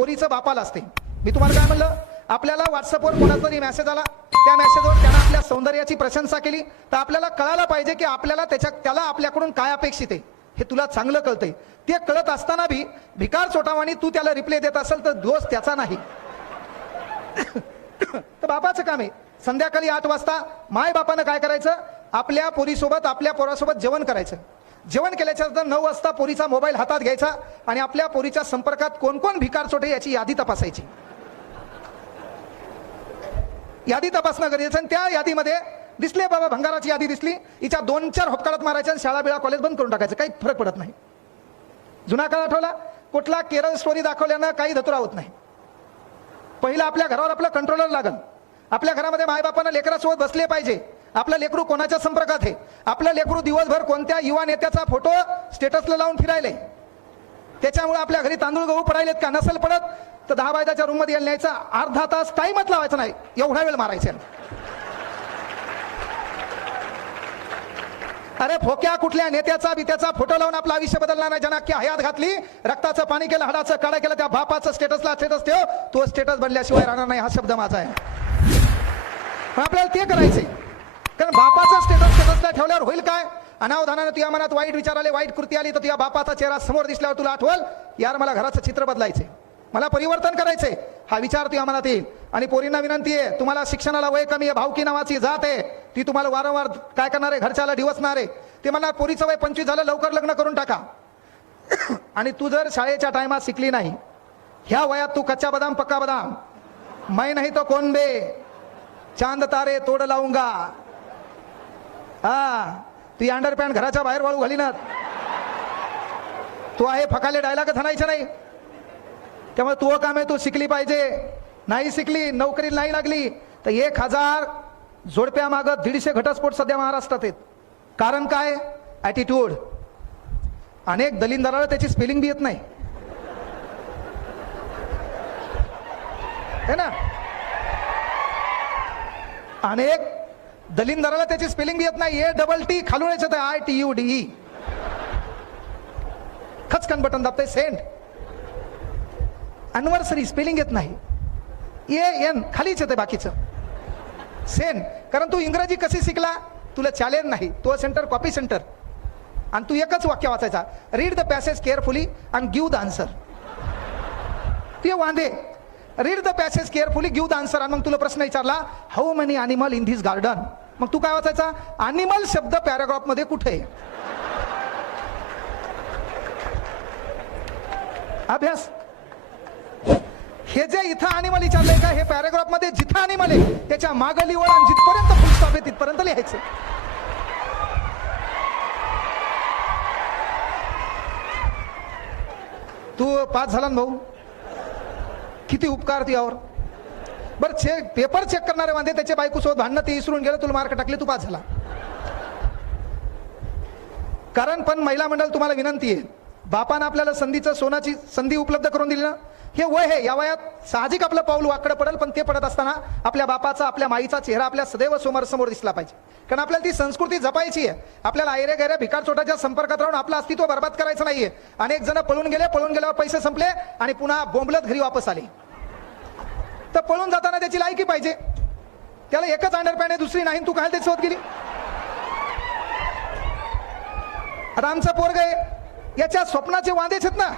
पोरीचं बापाला असते. मी तुम्हाला काय म्हणलं, आपल्याला व्हॉट्सअपवर कोणाचा तरी मेसेज आला, त्या मेसेजवर त्यानं आपल्या सौंदर्याची प्रशंसा केली, तर आपल्याला कळायला पाहिजे की आपल्याला त्याला आपल्याकडून काय अपेक्षित आहे हे तुला चांगलं कळतंय. ते कळत असताना बी भिकार चोटावानी तू त्याला रिप्लाय देत असेल तर दोष त्याचा नाही. तर बापाचं काम आहे संध्याकाळी 8 वाजता माय बापानं काय करायचं, आपल्या पोरीसोबत आपल्या पोरासोबत जेवण करायचं. जेवण केल्याच्या नंतर 9 वाजता पोरीचा मोबाईल हातात घ्यायचा आणि आपल्या पोरीच्या संपर्कात कोण कोण भिकार चोटे याची यादी तपासायची. यादी तपासणं गरजेचं. आणि त्या यादीमध्ये दिसले बाबा भंगाराची यादी दिसली, हिच्या 2-4 होपकाळात मारायच्या आणि शाळा बिळा कॉलेज बंद करून टाकायचं, काही फरक पडत नाही. जुना काळ आठवला, कुठला केरळ स्टोरी दाखवल्यानं काही धतुरा होत नाही. पहिलं आपल्या घरावर आपलं कंट्रोलर लागल. आपल्या घरामध्ये मायबापानं लेकरासोबत बसले पाहिजे. आपलं लेकरू कोणाच्या संपर्कात आहे, आपलं लेकरू दिवसभर कोणत्या युवा नेत्याचा फोटो स्टेटसला लावून फिरायले, त्याच्यामुळे आपल्या घरी तांदूळ गहू पडायलेत का, नसेल पडत तर 10 बाय 10च्या रूम मध्ये न्यायचा, अर्धा तास टाइमच लावायचा नाही, एवढा वेळ मारायचा. अरे फोक्या कुठल्या नेत्याचा बित्याचा फोटो लावून आपलं आयुष्य बदलणार नाही. जनाक्या हयात घातली, रक्ताचं पाणी केलं, हाडाचं काळा केलं, त्या बापाचं स्टेटसला स्टेटस ठेव, तो स्टेटस बनल्याशिवाय राहणार नाही, हा शब्द माझा आहे. आपल्याला ते करायचे, कारण बापाचं स्टेटसला ठेवल्यावर होईल काय, अनावधानानं तुझ्या मनात वाईट विचार आले, वाईट कृती आली, तर तुझ्या बापाचा चेहरा समोर दिसल्यावर तुला आठवल, यार मला घराचं चित्र बदलायचे, मला परिवर्तन करायचे, हा विचार तुझ्या मनात येईल. आणि पोरींना विनंती आहे, तुम्हाला शिक्षणाला वय कमी आहे, भावकी नावाची जात आहे, ती तुम्हाला वारंवार काय करणार आहे, घरच्याला डिवसणार आहे. ते म्हणणार पोरीचं वय 25 झालं, लवकर लग्न करून टाका. आणि तू जर शाळेच्या टायमात शिकली नाही, ह्या वयात तू कच्चा बदाम पक्का बदाम, मैं नाही तो कोण बे, चांद तारे तोड लावूंगा, हा तू अंडरपॅन्ट घराच्या बाहेर वाळू घालीनात, तू आहे फकाले डायलॉग म्हणायचं नाही. त्यामुळे तू काम आहे, तू शिकली पाहिजे. नाही शिकली, नोकरी नाही लागली तर 1000 जोडप्या मागत 150 घटस्फोट सध्या महाराष्ट्रात आहेत. कारण काय, ॲटिट्यूड. अनेक दलिंदराला त्याची स्पेलिंग बी येत नाही है ना, अनेक दलिंदराला त्याची स्पेलिंग बी येत नाही. ATT खालून यायचं ITUDE, खचकन बटन दाबते, सेंड. अनवर्सरी स्पेलिंग येत नाही, AN खालीच येते बाकीचं, सेंड. कारण तू इंग्रजी कशी शिकला, तुला चॅलेंज नाही, तो सेंटर कॉपी सेंटर, आणि तू एकच वाक्य वाचायचा, read the passage carefully and give the answer. ते वांदे, read the passage carefully give the answer. आणि मग तुला प्रश्न विचारला, how many animal in this garden, मग तू काय वाचायचा, अॅनिमल शब्द पॅराग्राफ मध्ये कुठे आहे. अभ्यास. हे जे इथं अॅनिमल विचारलंय का, हे पॅराग्राफ मध्ये जिथं अॅनिमल आहे त्याच्या मागं लिवळ आणि जिथपर्यंत फुल स्टॉप आहे तिथपर्यंत लिहायचं. तू पास झाला ना भाऊ, किती उपकार तुझ्यावर. बरं पेपर चेक करणारे वांदे, त्याच्या बायकोसोबत भांडणं, ते विसरून गेलं, तुला मार्क टाकले, तू पास झाला. कारण पण महिला मंडळ तुम्हाला विनंती आहे, बापानं आपल्याला संधीचं सोनाची संधी उपलब्ध करून दिली ना, हे वय आहे, या वयात साहजिक आपलं पाऊल वाकडं पडेल, पण ते पडत असताना आपल्या बापाचा आपल्या माईचा चेहरा आपल्या सदैव समोर दिसला पाहिजे. कारण आपल्याला ती संस्कृती जपायची आहे. आपल्याला आयरे गैरे भिकार चोटाच्या संपर्कात राहून आपलं अस्तित्व बर्बाद करायचं नाहीये. अनेक जण पळून गेल्यावर पैसे संपले आणि पुन्हा बोंबलत घरी वापस आले. तर पळून जाताना त्याची लायकी पाहिजे. त्याला एकच अंडरपॅन्ट आहे, दुसरी नाही, तू काय त्याच्यासोबत गेली. आता आमचं पोरग आहे, याच्या स्वप्नाचे वांदेच आहेत ना.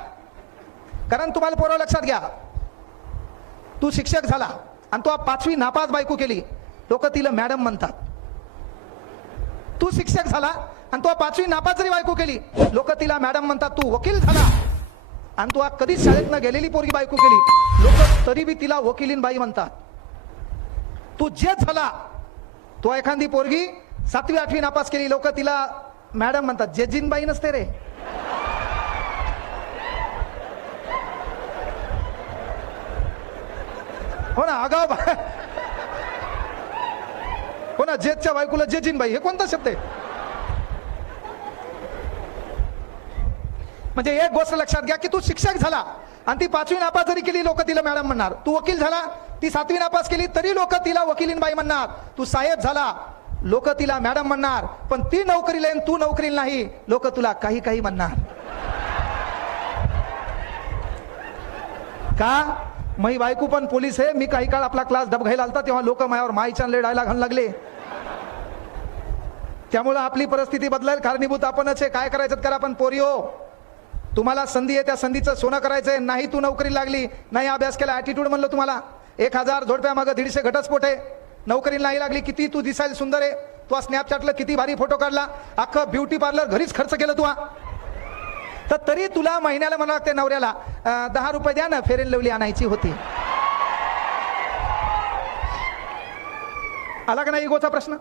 कारण तुम्हाला पोरं लक्षात घ्या, तू शिक्षक झाला आणि तू 5वी नापास बायको केली, लोक तिला मॅडम म्हणतात. तू शिक्षक झाला आणि तू 5वी नापास जरी बायको केली, लोक तिला मॅडम म्हणतात. तू वकील झाला आणि तू कधीच शाळेत न गेलेली पोरगी बायको केली, लोक तरी बी तिला वकिलीन बाई म्हणतात. तू जज झाला, तो एखादी पोरगी 7वी 8वी नापास केली, लोक तिला मॅडम म्हणतात. जजीन बाई नसते रे. हो ना, आगाव. हो ना, जेजच्या बायकोला जेजीन बाई, हे कोणता शब्द आहे. म्हणजे एक गोष्ट लक्षात घ्या की तू शिक्षक झाला आणि ती 5वी नापास जरी केली, लोक तिला मॅडम म्हणणार. तू वकील झाला, ती 7वी नापास केली तरी लोक तिला वकिलीन बाई म्हणणार. तू साहेब झाला, लोक तिला मॅडम म्हणणार. पण ती नोकरीला येईन, तू नोकरीला नाही, लोक तुला काही काही म्हणणार. का मी बायको पण पोलीस आहे. मी काही काळ आपला क्लास डबघायला आलता तेव्हा लोक मायावर माईच्या डायलॉग घालू लागले. त्यामुळे आपली परिस्थिती बदलायला कारणीभूत आपणच आहे. काय करायचं करा. पण पोरिओ, तुम्हाला संधी आहे, त्या संधीचं सोनं करायचंय. नाही तू नोकरी लागली, नाही अभ्यास केला, ॲटिट्यूड म्हणलं तुम्हाला 1000 जोडप्या मागं 150 घटस्फोट आहे. नोकरी नाही लागली, किती तू दिसायला सुंदर आहे. तू स्नॅपचॅटला किती भारी फोटो काढला, अख्खं ब्युटी पार्लर घरीच खर्च केलं तू. तर तरी तुला महिन्याला म्हणा लागते नवऱ्याला 10 रुपये द्या ना, फेअर अँड लवली आणायची होती. आला का नाही इगोचा प्रश्न?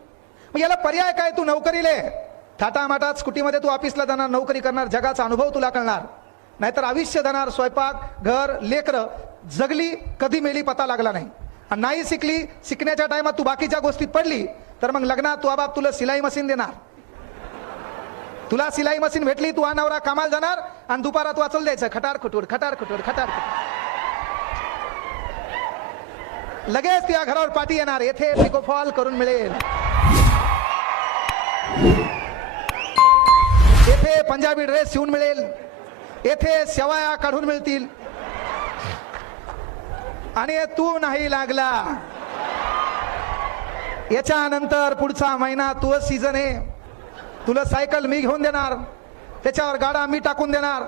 मग याला पर्याय काय? तू नोकरीले थाटामाटात स्कूटीमध्ये तू ऑफिसला जाणार, नोकरी करणार, जगाचा अनुभव तुला कळणार. नाहीतर आयुष्य जाणार. स्वयंपाक, घर, लेकरं, जगली कधी मेली पता लागला नाही. आणि नाही शिकली, शिकण्याच्या टायमात तू बाकीच्या गोष्टीत पडली तर मग लग्नात तू बाप तुला सिलाई मशीन देणार. तुला सिलाई मशीन भेटली, तू नवरा कामाला जाणार आणि दुपारात वाचल द्यायचं खटार खुटूड खटार खुटूड खटार खुटूड. लगेच त्या घरावर पाठी येणार, येथे पिकोफॉल करून मिळेल, येथे पंजाबी ड्रेस शिवून मिळेल, येथे शेवाया काढून मिळतील. आणि तू नाही लागला. याच्यानंतर पुढचा महिना तू सीझन आहे. तुला सायकल मी घेऊन देणार, त्याच्यावर गाडा मी टाकून देणार,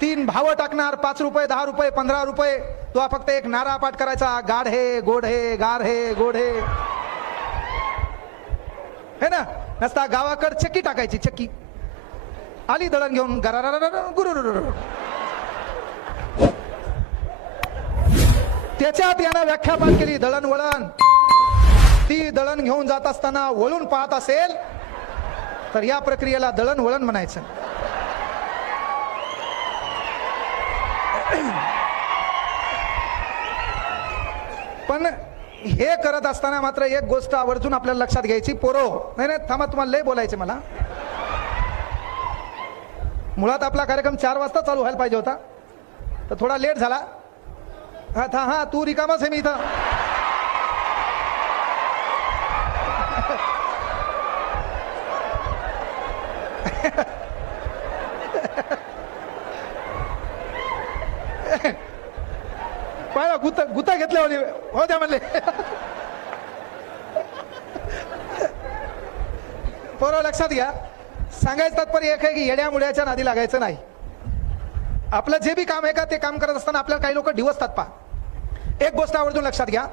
3 भाव टाकणार, 5 रुपये 10 रुपये 15 रुपये. तू फक्त एक नारा पाठ करायचा, गाढ हे गोड हे गार हे गोड हे ना. नसता गावाकड चक्की टाकायची, चक्की आली दळण घेऊन गुरु. त्याच्यात यानं व्याख्या पाठ केली, दळण वळण. ती दळण घेऊन जात असताना वळून पाहत असेल तर या प्रक्रियेला दळण वळण म्हणायचं. पण हे करत असताना मात्र एक गोष्ट आवर्जून आपल्याला लक्षात घ्यायची. पोरो, नाही थांबा, तुम्हाला लय बोलायचं मला. मुळात आपला कार्यक्रम 4 वाजता चालू व्हायला पाहिजे होता, तर थोडा लेट झाला. हा तू रिकामाच आहे, मी इथं. पाहिला गुता घेतले हो द्या म्हणले. पोरं लक्षात घ्या, सांगायचं तात्पर्य एक आहे की येड्या मुड्याच्या नादी लागायचं नाही. आपलं जे बी काम आहे का ते काम करत असताना आपल्याला काही लोक डिवसतात. पा एक गोष्ट आवर्जून लक्षात घ्या,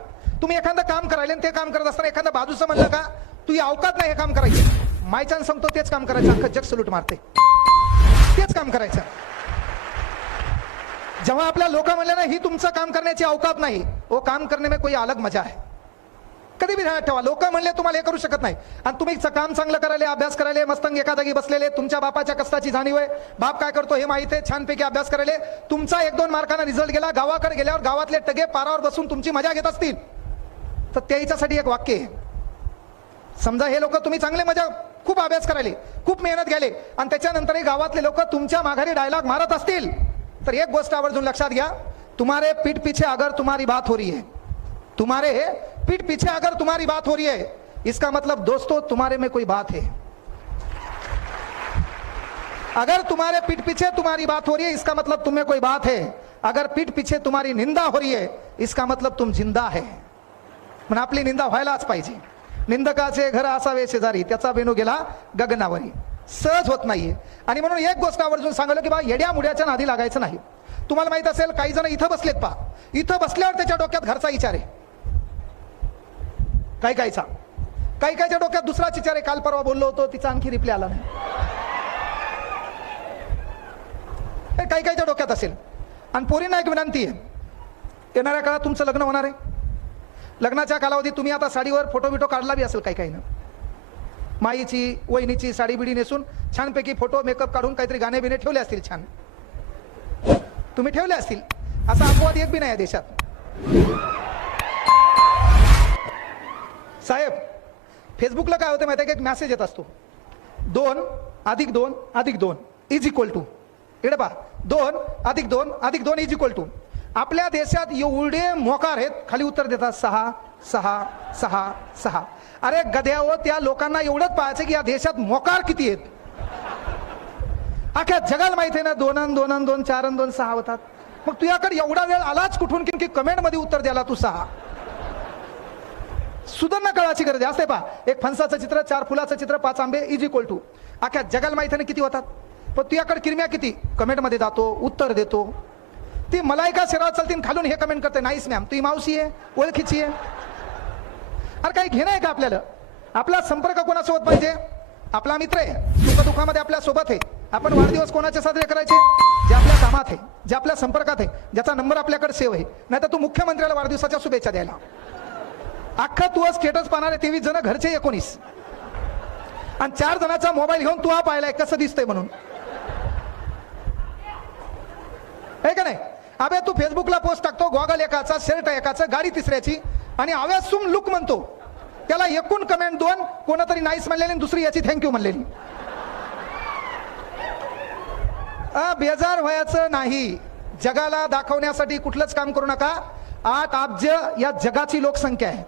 तुम्ही एखादं काम करायला ते काम करत असताना एखाद्या बाजूचं म्हणलं का तू अवकात नाही हे काम करायचं, मायच्यानं सांगतो तेच काम करायचं, अख्खं जग सलूट मारते, तेच काम करायचं. जेव्हा आपल्या लोक म्हणले ना ही तुमचं काम करण्याची अवकात नाही, वो काम करने में कोई अलग मजा आहे. कधी बी ध्यानात ठेवा, लोक म्हणले तुम्हाला हे करू शकत नाही आणि तुम्ही काम चांगलं करायला, अभ्यास करायला, मस्तंग एका जागी बसलेले, तुमच्या बापाच्या कष्टाची जाणीव आहे, बाप काय करतो हे माहिती आहे, छानपैकी अभ्यास करायला, तुमचा 1-2 मार्कांना रिझल्ट गेला, गावाकडे गेल्यावर गावातले टगे पारावर बसून तुमची मजा घेत असतील तर त्याच्यासाठी एक वाक्य आहे. समजा हे लोक तुम्ही चांगले मजा, खूप अभ्यास करायले, खूप मेहनत घ्यायले आणि त्याच्यानंतरही गावातले लोक तुमच्या माघारी डायलॉग मारत असतील तर एक गोष्ट आवर्जून लक्षात घ्या, तुम्हारे पीठ पीछे अगर तुम्हारी बात हो रही है, तुम्हारे पीठ पीछे अगर तुम्हारी बात हो रही है, इसका मतलब दोस्तों तुम्हारे में कोई बात है. अगर तुम्हारे पीठ पीछे तुम्हारी बात हो रही है, इसका मतलब तुम्हें कोई बात है. अगर पीठ पीछे तुम्हारी निंदा हो रही है, इसका मतलब तुम जिंदा है. म्हणून आपली निंदा व्हायलाच पाहिजे. निंदकाचे घर असावे शेजारी, त्याचा बेनू गेला गगनावरी. सहज होत नाहीये. आणि म्हणून एक गोष्ट आवर्जून सांगलं की बा येड्या मुड्याच्या नादी लागायचं नाही. तुम्हाला माहित असेल काही जण इथं बसलेत, पा इथं बसल्यावर त्याच्या डोक्यात घरचा विचार आहे, काही काहीच्या डोक्यात दुसराच विचार आहे. काल परवा बोललो होतो, तिचा आणखी रिप्लाय आला नाही. काहीच्या डोक्यात असेल. आणि पोरींना एक विनंती आहे, येणाऱ्या काळात तुमचं लग्न होणार आहे. लग्नाच्या कालावधीत तुम्ही आता साडीवर फोटो बिटो काढला बी असेल, काही ना माईची वहिनीची साडी बिडी नेसून छानपैकी फोटो मेकअप काढून काहीतरी गाणे बिणे ठेवले असतील, छान तुम्ही ठेवले असतील. असा अपवाद एक बी नाही आहे देशात. साहेब फेसबुकला काय होतं माहिती आहे की एक मेसेज येत असतो, 2+2+2 = इकडे पहा, 2+2+2 = आपल्या देशात एवढे मोकार आहेत, खाली उत्तर देतात 6 6 6 6. अरे गध्यावर त्या लोकांना एवढंच पाहायचं की या देशात मोकार किती आहेत. अख्ख्या जगाला माहिती आहे ना, 2 आणि 2 आणि 2 4 आणि 2 6 होतात. मग तुझ्याकडे एवढा वेळ आलाच कुठून की कमेंट मध्ये उत्तर द्यायला तू 6 सुधारणा कळाची गरज आहे. असते पा एक फणसाचं चित्र, 4 फुलाचं चित्र, 5 आंबे इज इक्वल टू अख्या जगाला माहिती नाही किती होतात. पण तुझ्याकडे किरम्या किती कमेंट मध्ये जातो, उत्तर देतो. ती मलायका शिराव चालतील खालून हे कमेंट करते, नाहीस मॅम तुझी मावशी आहे, ओळखीची आहे. अरे काही घेणं आहे का आपल्याला? आपला संपर्क कोणासोबत पाहिजे? आपला मित्र आहे, सुखदुःखामध्ये आपल्या सोबत आहे. आपण वाढदिवस कोणाचे साजरे करायचे? जे आपल्या कामात आहे, जे आपल्या संपर्कात आहे, ज्याचा नंबर आपल्याकडे सेव्ह आहे. नाही तर तू मुख्यमंत्र्याला वाढदिवसाच्या शुभेच्छा द्यायला अख्खा तू स्टेटस पाहणारे 23 जण, घरचे 19 आणि 4 जणांचा मोबाईल घेऊन तू हा पाहिलाय कसं दिसतंय म्हणून, आहे का नाही? अबे तू फेसबुकला पोस्ट टाकतो, गॉगल एकाचा, शर्ट एकाचा, गाडी तिसऱ्याची आणि आव्यासूम लुक म्हणतो. त्याला एकूण कमेंट 2, कोणतरी नाईस म्हणलेली, दुसरी याची थँक्यू म्हणलेली. बेजार व्हायचं नाही. जगाला दाखवण्यासाठी कुठलंच काम करू नका. 8 अब्ज या जगाची लोकसंख्या आहे.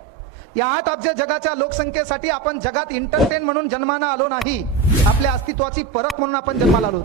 या 8 अब्ज जगाच्या लोकसंख्येसाठी आपण जगात एंटरटेन म्हणून जन्माला आलो नाही, आपल्या अस्तित्वाची परख म्हणून आपण जन्माला आलो.